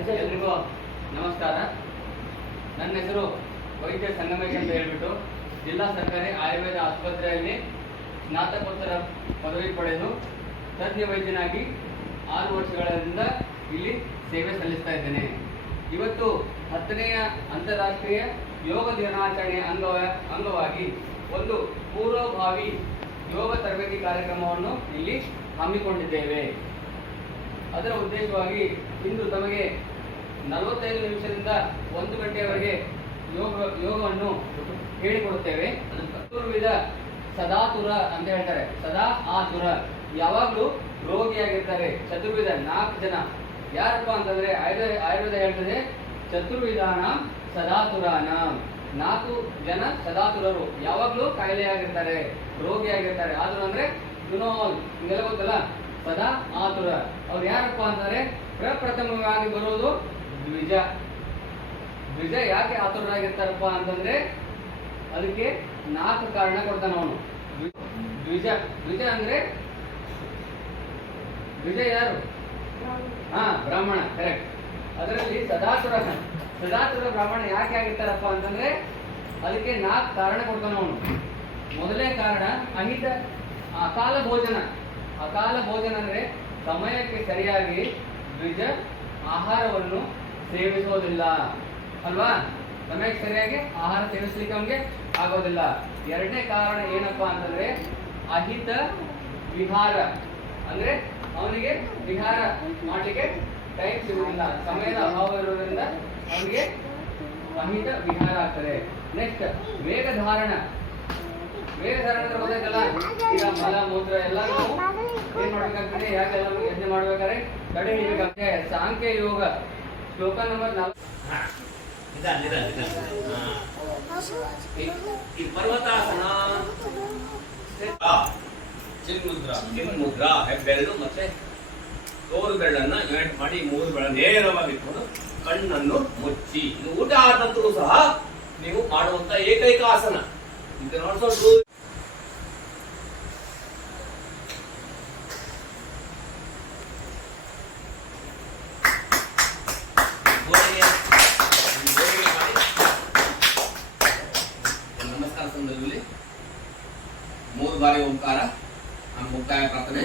ಎಲ್ರಿಗೂ ನಮಸ್ಕಾರ. ನನ್ನ ಹೆಸರು ವೈದ್ಯ ಸಂಗಮೇಶ್ ಅಂತ ಹೇಳ್ಬಿಟ್ಟು ಜಿಲ್ಲಾ ಸರ್ಕಾರಿ ಆಯುರ್ವೇದ ಆಸ್ಪತ್ರೆಯಲ್ಲಿ ಸ್ನಾತಕೋತ್ತರ ಪದವಿ ಪಡೆದು ತಜ್ಞ ವೈದ್ಯನಾಗಿ 6 ವರ್ಷಗಳಿಂದ ಇಲ್ಲಿ ಸೇವೆ ಸಲ್ಲಿಸ್ತಾ ಇದ್ದೇನೆ. ಇವತ್ತು 10ನೇ ಅಂತಾರಾಷ್ಟ್ರೀಯ ಯೋಗ ದಿನಾಚರಣೆಯ ಅಂಗವಾಗಿ ಒಂದು ಪೂರ್ವಭಾವಿ ಯೋಗ ತರಬೇತಿ ಕಾರ್ಯಕ್ರಮವನ್ನು ಇಲ್ಲಿ ಹಮ್ಮಿಕೊಂಡಿದ್ದೇವೆ. ಅದರ ಉದ್ದೇಶವಾಗಿ ಇಂದು ತಮಗೆ 45 ನಿಮಿಷದಿಂದ 1 ಗಂಟೆಯವರೆಗೆ ಯೋಗವನ್ನು ಹೇಳಿಕೊಡುತ್ತೇವೆ. ಚತುರ್ವಿಧ ಸದಾತುರ ಅಂತ ಹೇಳ್ತಾರೆ. ಸದಾ ಆತುರ, ಯಾವಾಗಲೂ ರೋಗಿಯಾಗಿರ್ತಾರೆ. ಚತುರ್ವಿಧ 4 ಜನ ಯಾರಪ್ಪ ಅಂತಂದ್ರೆ ಆಯುರ್ವೇದ ಹೇಳ್ತದೆ ಚತುರ್ವಿಧಾನ ಸದಾತುರಾನ. 4 ಜನ ಸದಾತುರರು, ಯಾವಾಗಲೂ ಕಾಯಿಲೆಯಾಗಿರ್ತಾರೆ, ರೋಗಿಯಾಗಿರ್ತಾರೆ. ಆತುರ ಅಂದ್ರೆ ಹಿಂಗೆಲ್ಲ ಗೊತ್ತಲ್ಲ, ಸದಾ ಆತುರ. ಅವ್ರು ಯಾರಪ್ಪ ಅಂತಂದ್ರೆ ಪ್ರಪ್ರಥಮವಾಗಿ ಬರೋದು ದ್ವಿಜ. ದ್ವಿಜ ಯಾಕೆ ಆತುರರಾಗಿರ್ತಾರಪ್ಪ ಅಂತಂದ್ರೆ ಅದಕ್ಕೆ 4 ಕಾರಣ ಕೊಡ್ತಾನ ಅವನು. ದ್ವಿಜ ಅಂದ್ರೆ ದ್ವಿಜ ಯಾರು? ಬ್ರಾಹ್ಮಣ, ಕರೆಕ್ಟ್. ಅದರಲ್ಲಿ ಸದಾತುರ ಬ್ರಾಹ್ಮಣ ಯಾಕೆ ಆಗಿರ್ತಾರಪ್ಪ ಅಂತಂದ್ರೆ ಅದಕ್ಕೆ 4 ಕಾರಣ ಕೊಡ್ತಾನ ಅವನು. ಮೊದಲನೇ ಕಾರಣ ಅಕಾಲ ಭೋಜನ. ಅಕಾಲ ಭೋಜನ ಅಂದ್ರೆ ಸಮಯಕ್ಕೆ ಸರಿಯಾಗಿ ದ್ವಿಜ ಆಹಾರವನ್ನು ಸೇವಿಸೋದಿಲ್ಲ ಅಲ್ವಾ? ಸಮಯಕ್ಕೆ ಸರಿಯಾಗಿ ಆಹಾರ ಸೇವಿಸಲಿಕ್ಕೆ ಅವನಿಗೆ ಆಗೋದಿಲ್ಲ. 2ನೇ ಕಾರಣ ಏನಪ್ಪಾ ಅಂತಂದ್ರೆ ಅಹಿತ ವಿಹಾರ. ಅಂದ್ರೆ ಅವನಿಗೆ ವಿಹಾರ ಮಾಡ್ಲಿಕ್ಕೆ ಟೈಮ್ ಸಿಗುವುದಿಲ್ಲ, ಸಮಯದ ಅಭಾವ ಇರುವುದರಿಂದ ಅವನಿಗೆ ಅಹಿತ ವಿಹಾರ ಆಗ್ತದೆ. ನೆಕ್ಸ್ಟ್ ವೇಗಧಾರಣ. ವೇಗಧಾರಣ ಅಂದ್ರೆ ಗೊತ್ತಾಯ್ತಲ್ಲ, ಈಗ ಮಲ ಮೂತ್ರ ಎಲ್ಲ ಏನ್ ಮಾಡ್ಬೇಕಾಗ್ತದೆ, ಯಾಕೆಲ್ಲ ಯಜ್ಞೆ ಮಾಡ್ಬೇಕಾದ್ರೆ ಕಡೆ ಹಿಡಿಬೇಕಾಗ್ತದೆ. ಸಾಂಖ್ಯ ಯೋಗ ಶ್ಲೋಕ ನಂಬರ್ 4. ಪರ್ವತಾಸನ, ಚಿನ್ಮುದ್ರಾ, ಹೆಬ್ಬೆರಳು ಮತ್ತೆ ತೋರು ಬೆರಳನ್ನ ಯೂನಿಟ್ ಮಾಡಿ 3 ಬೆರಳು ನೇರವಾಗಿ ಇಟ್ಕೊಂಡು ಕಣ್ಣನ್ನು ಮುಚ್ಚಿ. ಇದು ಊಟ ಆದ ನಂತರ ಸಹ ನೀವು ಮಾಡುವಂತ ಏಕೈಕ ಆಸನ. ಇದು ನೋಡ್ಸೋದು ನಮಸ್ಕಾರ ಸಂದರ್ಭದಲ್ಲಿ 3 ಬಾರಿ ಓಂಕಾರ, ಮುಕ್ತಾಯ ಪ್ರಾರ್ಥನೆ.